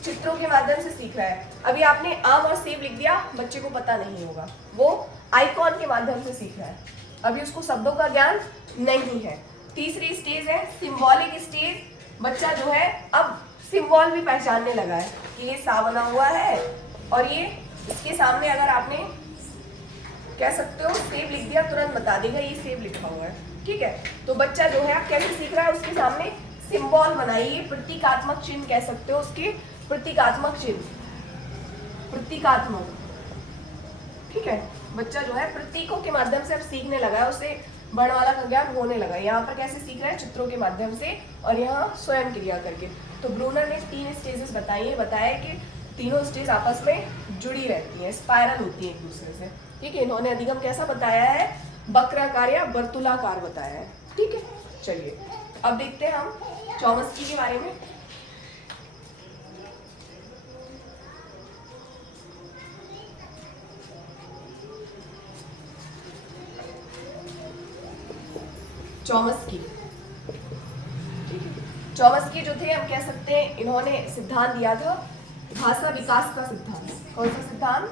चित्रों के माध्यम से सीख रहा है। अभी आपने आम और सेब लिख दिया, बच्चे को पता नहीं होगा, वो आइकॉन के माध्यम से सीख रहा है, अभी उसको शब्दों का ज्ञान नहीं है। तीसरी स्टेज है सिंबॉलिक स्टेज। बच्चा जो है अब सिंबल भी पहचानने लगा है कि ये सा बना हुआ है और ये इसके सामने अगर आपने कह सकते हो सेब लिख दिया, तुरंत बता देगा ये सेब लिखा हुआ है। ठीक है। तो बच्चा जो है आप कैसे सीख रहा है, उसके सामने सिंबल बनाइए, प्रतीकात्मक चिन्ह कह सकते हो उसके, प्रतीकात्मक चिन्ह, प्रतीकात्मक। ठीक है। बच्चा जो है प्रतीकों के माध्यम से अब सीखने लगा है, उसे वर्णमाला का ज्ञान होने लगा। यहाँ पर कैसे सीख रहा है? चित्रों के माध्यम से, और यहाँ स्वयं क्रिया करके। तो ब्रूनर ने 3 स्टेजेस बताई है, बताया कि तीनों स्टेज आपस में जुड़ी रहती हैं, स्पाइरल होती है एक दूसरे से। ठीक है। इन्होंने अधिगम कैसा बताया है? वक्राकार या वर्तुलाकार बताया है। ठीक है। चलिए अब देखते हैं हम चॉम्स्की के बारे में। चॉम्स्की, चॉम्स्की जो थे हम कह सकते हैं इन्होंने सिद्धांत दिया था भाषा विकास का सिद्धांत। कौन सा सिद्धांत?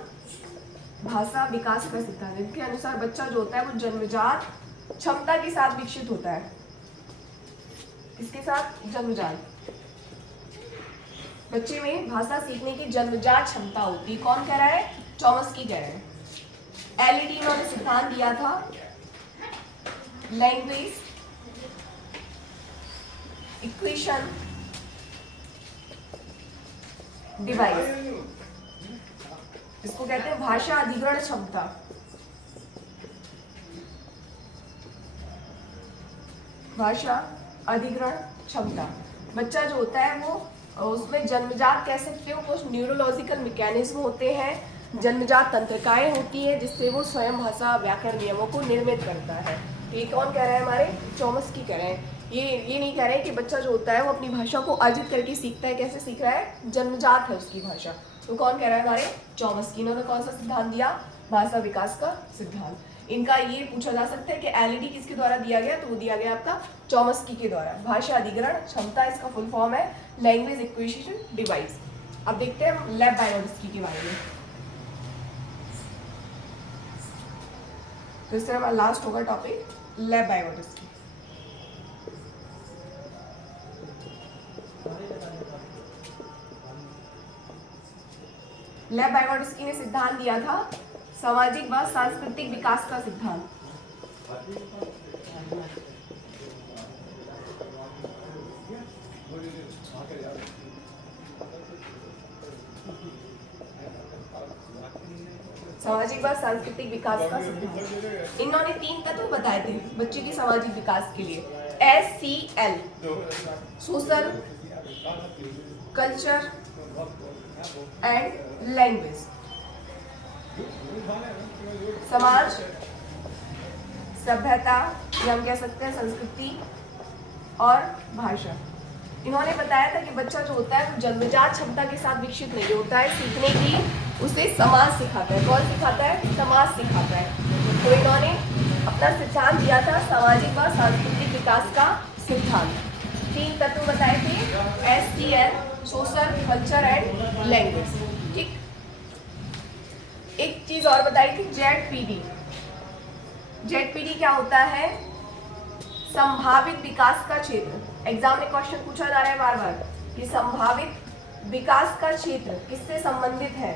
भाषा विकास का सिद्धांत। इनके अनुसार बच्चा जो होता है वो जन्मजात क्षमता के साथ विकसित होता है। किसके साथ? जन्मजात। बच्चे में भाषा सीखने की जन्मजात क्षमता होती है। कौन कह रहा है? चॉम्स्की कह रहे हैं। एलईडी इन्होंने सिद्धांत दिया था लैंग्वेज इक्वेशन डिवाइस, इसको कहते हैं भाषा अधिग्रहण क्षमता। भाषा अधिग्रहण क्षमता। बच्चा जो होता है वो उसमें जन्मजात कह सकते हो कुछ न्यूरोलॉजिकल मैकेनिज्म होते हैं, जन्मजात तंत्रिकाएं होती हैं जिससे वो स्वयं भाषा व्याकरण नियमों को निर्मित करता है। तो ये कौन कह रहा है? हमारे चॉम्स्की कह रहे हैं। ये नहीं कह रहे हैं कि बच्चा जो होता है वो अपनी भाषा को अर्जित करके सीखता है। कैसे सीख रहा है? जन्मजात है उसकी भाषा। तो कौन कह रहा है? हमारे चॉम्स्की। इन्होंने कौन सा सिद्धांत दिया? भाषा विकास का सिद्धांत। इनका ये पूछा जा सकता है कि एलईडी किसके द्वारा दिया गया, तो वो दिया गया आपका चॉम्स्की के द्वारा। भाषा अधिग्रहण क्षमता इसका फुल फॉर्म है लैंग्वेज एक्विजिशन डिवाइस। अब देखते हैं लेव बायरोड्स्की के बारे में। तो इस तरह हमारा लास्ट होगा टॉपिक लेव बायरोड्स्की। लेव बायरोड्स्की ने सिद्धांत दिया था सामाजिक व सांस्कृतिक विकास का सिद्धांत। सामाजिक व सांस्कृतिक विकास का सिद्धांत। इन्होंने 3 तत्व बताए थे बच्चे के सामाजिक विकास के लिए। SCL, social, culture and language. समाज, सभ्यता या हम कह सकते हैं संस्कृति और भाषा। इन्होंने बताया था कि बच्चा जो होता है वो जन्मजात क्षमता के साथ विकसित नहीं होता है सीखने की, उसे समाज सिखाता है। कौन सिखाता है? समाज सिखाता है। तो इन्होंने अपना सिद्धांत दिया था सामाजिक व सांस्कृतिक विकास का सिद्धांत। 3 तत्व बताए थे, SCL, social, culture and language. ठीक, एक चीज और बताई थी, ZPD। ZPD क्या होता है? संभावित विकास का क्षेत्र। एग्जाम में क्वेश्चन पूछा जा रहा है बार बार कि संभावित विकास का क्षेत्र किससे संबंधित है?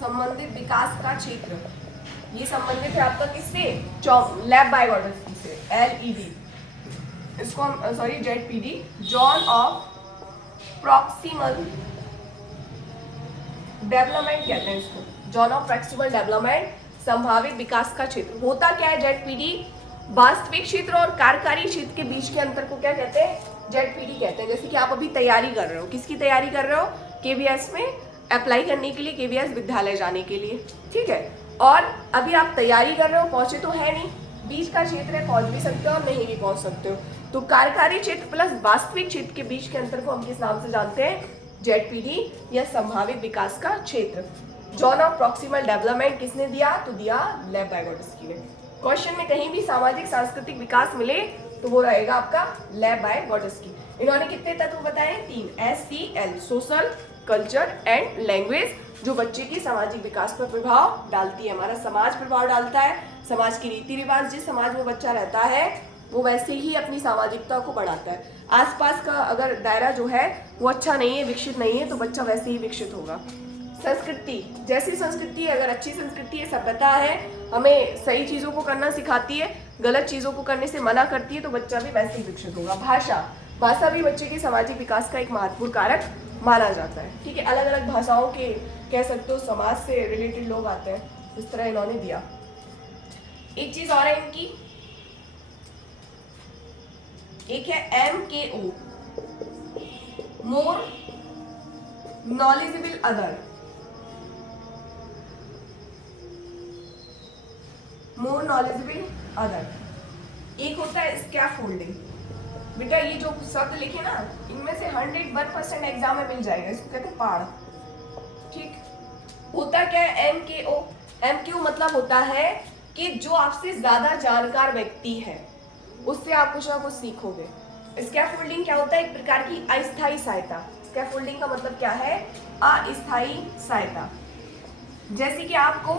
संबंधित विकास का क्षेत्र ये संबंधित है आपका किससे? लैब बायोलॉजी से, LED। इसको हम sorry ZPD, zone of proximal development कहते हैं इसको, जोन ऑफ प्रॉक्सिमल डेवलपमेंट, संभावित विकास का क्षेत्र। होता क्या है ZPD? वास्तविक क्षेत्र और कार्यकारी क्षेत्र के बीच के अंतर को क्या कहते हैं? ZPD कहते हैं। जैसे कि आप अभी तैयारी कर रहे हो, किसकी तैयारी कर रहे हो? KVS में अप्लाई करने के लिए, KVS विद्यालय जाने के लिए, ठीक है। और अभी आप तैयारी कर रहे हो, पहुंचे तो है नहीं, बीच का क्षेत्र है, पहुंच भी सकते हो और नहीं भी पहुंच सकते हो। तो कार्यकारी क्षेत्र प्लस वास्तविक क्षेत्र के बीच के अंतर को हम किस नाम से जानते हैं? ZPD या संभावित विकास का क्षेत्र। जोन ऑफ प्रॉक्सिमल डेवलपमेंट किसने दिया? तो दिया लेब बायोगोट्स्की ने। क्वेश्चन में कहीं भी सामाजिक सांस्कृतिक विकास मिले तो वो रहेगा आपका लेब बायोगोट्स्की। इन्होंने कितने तत्व बताए? 3, SCL, social, culture and language, जो बच्चे की सामाजिक विकास पर प्रभाव डालती है। हमारा समाज प्रभाव डालता है, समाज के रीति रिवाज, जिस समाज में बच्चा रहता है वो वैसे ही अपनी सामाजिकता को बढ़ाता है। आसपास का अगर दायरा जो है वो अच्छा नहीं है, विकसित नहीं है, तो बच्चा वैसे ही विकसित होगा। संस्कृति, जैसी संस्कृति अगर अच्छी संस्कृति है, सभ्यता है, हमें सही चीज़ों को करना सिखाती है, गलत चीज़ों को करने से मना करती है, तो बच्चा भी वैसे ही विकसित होगा। भाषा, भाषा भी बच्चे के सामाजिक विकास का एक महत्वपूर्ण कारक माना जाता है, ठीक है। अलग अलग भाषाओं के कह सकते हो समाज से रिलेटेड लोग आते हैं, इस तरह इन्होंने दिया। एक चीज और है इनकी, एक है MKO, more knowledgeable other. More knowledgeable other. एक होता है स्कैफोल्डिंग। बेटा ये जो शब्द लिखे ना, इनमें से 101% एग्जाम में मिल जाएगा, इसको कहते हैं पाड़, ठीक। होता क्या है MKO? MKO मतलब होता है कि जो आपसे ज्यादा जानकार व्यक्ति है उससे आप कुछ ना कुछ सीखोगे। स्कैफोल्डिंग क्या होता है? एक प्रकार की अस्थायी सहायता। स्कैफोल्डिंग का मतलब क्या है? अस्थायी सहायता। जैसे कि आपको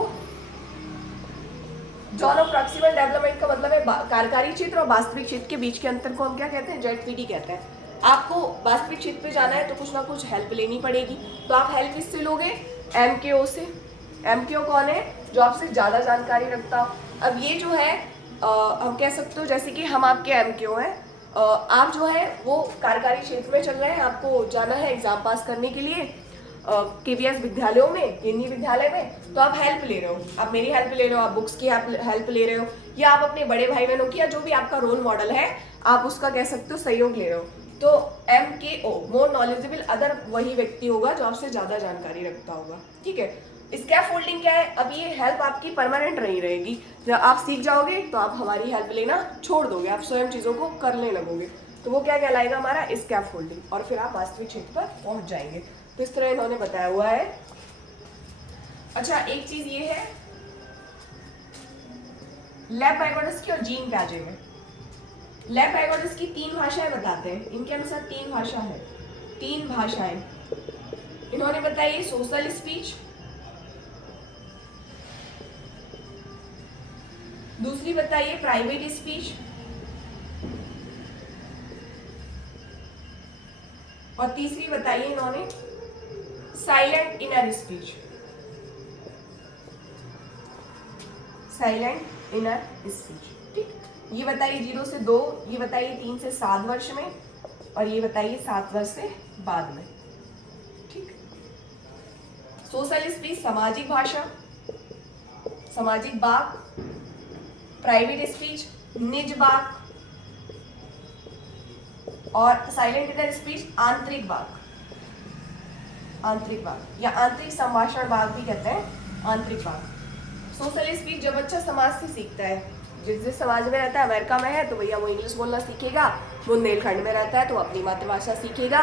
जोन ऑफ प्रॉक्सिमल डेवलपमेंट का मतलब है कार्यकारी क्षेत्र और वास्तविक क्षेत्र के बीच के अंतर को हम क्या कहते हैं? ZPD कहते हैं। आपको वास्तविक क्षेत्र पे जाना है तो कुछ ना कुछ हेल्प लेनी पड़ेगी, तो आप हेल्प किससे लोगे? MKO से। MKO कौन है? जो आपसे ज़्यादा जानकारी रखता हो। अब ये जो है हम कह सकते हो जैसे कि हम आपके MKO हैं, आप जो है वो कार्यकारी क्षेत्र में चल रहे हैं, आपको जाना है एग्जाम पास करने के लिए KVS विद्यालयों में, केंद्रीय विद्यालय में, तो आप हेल्प ले रहे हो, आप मेरी हेल्प ले रहे हो, आप बुक्स की हेल्प ले रहे हो, या आप अपने बड़े भाई बहनों की, या जो भी आपका रोल मॉडल है आप उसका कह सकते हो सहयोग ले रहे हो। तो MKO, मोर नॉलेजेबल अदर, वही व्यक्ति होगा जो आपसे ज्यादा जानकारी रखता होगा, ठीक है। स्कैफोल्डिंग क्या है? अब ये हेल्प आपकी परमानेंट नहीं रहेगी, जब आप सीख जाओगे तो आप हमारी हेल्प लेना छोड़ दोगे, आप स्वयं चीज़ों को करने लगोगे, तो वो क्या कहलाएगा? हमारा स्कैफोल्डिंग, और फिर आप वास्तविक क्षेत्र पर पहुंच जाएंगे। तो इस तरह इन्होंने बताया हुआ है। अच्छा, एक चीज ये है लेब बायोगोट्स्की और जीन पियाजे में। लेब बायोगोट्स्की 3 भाषाएं बताते हैं, इनके अनुसार 3 भाषा है, 3 भाषाएं इन्होंने बताई। सोशल स्पीच, दूसरी बताइए प्राइवेट स्पीच, और तीसरी बताइए इन्होंने silent inner speech. Silent inner speech, ठीक। ये बताइए 0 से 2, ये बताइए 3 से 7 वर्ष में, और ये बताइए 7 वर्ष से बाद में, ठीक। सोशल स्पीच सामाजिक भाषा, सामाजिक वाक, प्राइवेट स्पीच निज वाक, और साइलेंट इनर स्पीच आंतरिक वाक। आंतरिक वाक या आंतरिक संभाषण वाक भी कहते हैं, आंतरिक वाक। सोशल स्पीच जब बच्चा समाज से सीखता है, जिस समाज में रहता है, अमेरिका में है तो भैया वो इंग्लिश बोलना सीखेगा, बुंदेलखंड में रहता है तो अपनी मातृभाषा सीखेगा,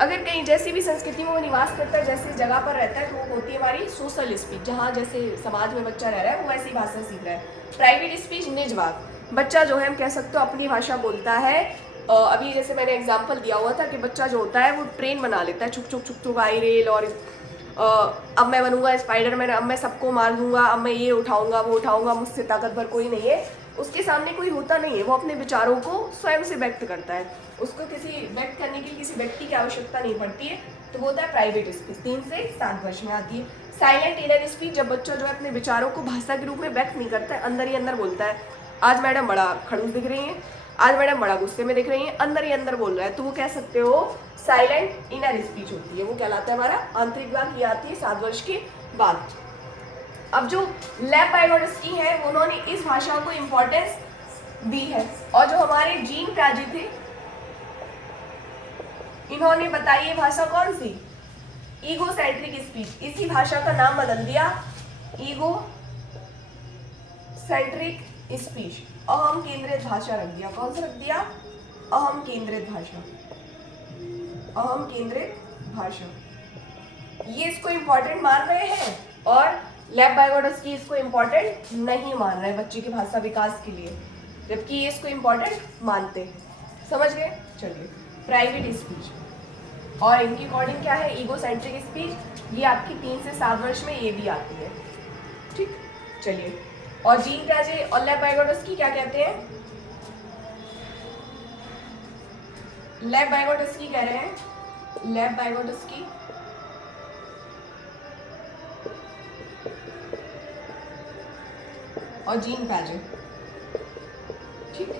अगर कहीं जैसी भी संस्कृति में वो निवास करता है, जैसी जगह पर रहता है, तो वो होती है हमारी सोशल स्पीच, जहाँ जैसे समाज में बच्चा रह रहा है वो वैसी भाषा सीख रहा है। प्राइवेट स्पीच, निज बात, बच्चा जो है हम कह सकते हो अपनी भाषा बोलता है। अभी जैसे मैंने एग्जाम्पल दिया हुआ था कि बच्चा जो होता है वो ट्रेन बना लेता है, छुक छुक छुक छुक आई रेल, और अब मैं बनूंगा स्पाइडरमैन, अब मैं सबको मार दूंगा, अब मैं ये उठाऊंगा वो उठाऊंगा, मुझसे ताकतवर कोई नहीं है। उसके सामने कोई होता नहीं है, वो अपने विचारों को स्वयं से व्यक्त करता है, उसको किसी व्यक्त करने के लिए किसी व्यक्ति की आवश्यकता नहीं पड़ती है। तो वो होता है प्राइवेट स्पीच, 3 से 7 वर्ष में आती है। साइलेंट इनर स्पीच, जब बच्चा जो है अपने विचारों को भाषा के रूप में व्यक्त नहीं करता है, अंदर ही अंदर बोलता है। आज मैडम बड़ा खड़ूस दिख रही हैं, आज मैडम बड़ा गुस्से में दिख रही हैं, अंदर ही अंदर बोल रहा है, तो वो कह सकते हो साइलेंट इनर स्पीच होती है। वो कहलाता है हमारा आंतरिक वाक्य, ये आती है 7 वर्ष के बाद। अब जो लेव वाइगोट्स्की है उन्होंने इस भाषा को इम्पोर्टेंस दी है, और जो हमारे जीन प्याजे थे इन्होंने बताई ये भाषा कौन सी, ईगोसेंट्रिक स्पीच। इसी भाषा का नाम बदल दिया ईगो सेंट्रिक स्पीच, अहम केंद्रित भाषा रख दिया। कौन सा रख दिया, अहम केंद्रित भाषा, अहम केंद्रित भाषा। ये इसको इम्पोर्टेंट मान रहे हैं, और लेव वाइगोट्स्की इसको इम्पोर्टेंट नहीं मान रहे बच्चे के भाषा विकास के लिए, जबकि ये इसको इम्पोर्टेंट मानते हैं। समझ गए? चलिए, प्राइवेट स्पीच और इनकी अकॉर्डिंग क्या है, ईगोसेंट्रिक स्पीच, ये आपकी 3 से 7 वर्ष में ये भी आती है। ठीक, चलिए, और जीन प्याजे और लेव वाइगोट्स्की क्या कहते हैं, लेव वाइगोट्स्की कह रहे हैं, लेव वाइगोट्स्की और जीन प्याजे, ठीक,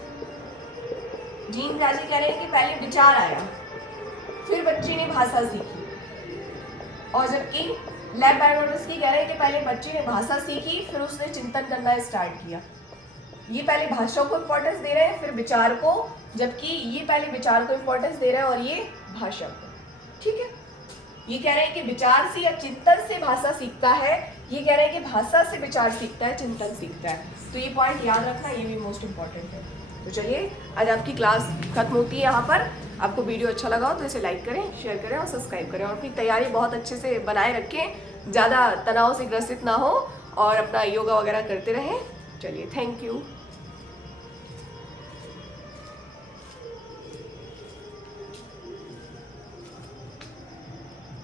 जीन प्याजे कह रहे हैं कि पहले विचार आया, फिर बच्चे ने भाषा सीखी, और जबकि लेव वाइगोट्स्की कह रहे हैं कि पहले बच्चे ने भाषा सीखी, फिर उसने चिंतन करना स्टार्ट किया। ये पहले भाषा को इम्पोर्टेंस दे रहे हैं, फिर विचार को, जबकि ये पहले विचार को इम्पोर्टेंस दे रहे हैं और ये भाषा को। ठीक है, ये कह रहे हैं कि विचार से या चिंतन से भाषा सीखता है, ये कह रहे हैं कि भाषा से विचार सीखता है, चिंतन सीखता है। तो ये पॉइंट याद रखना, ये भी मोस्ट इंपॉर्टेंट है। तो चलिए, आज आपकी क्लास खत्म होती है यहाँ पर। आपको वीडियो अच्छा लगा हो तो इसे लाइक करें, शेयर करें और सब्सक्राइब करें, और अपनी तैयारी बहुत अच्छे से बनाए रखें, ज़्यादा तनाव से ग्रसित ना हो, और अपना योगा वगैरह करते रहें। चलिए, थैंक यू।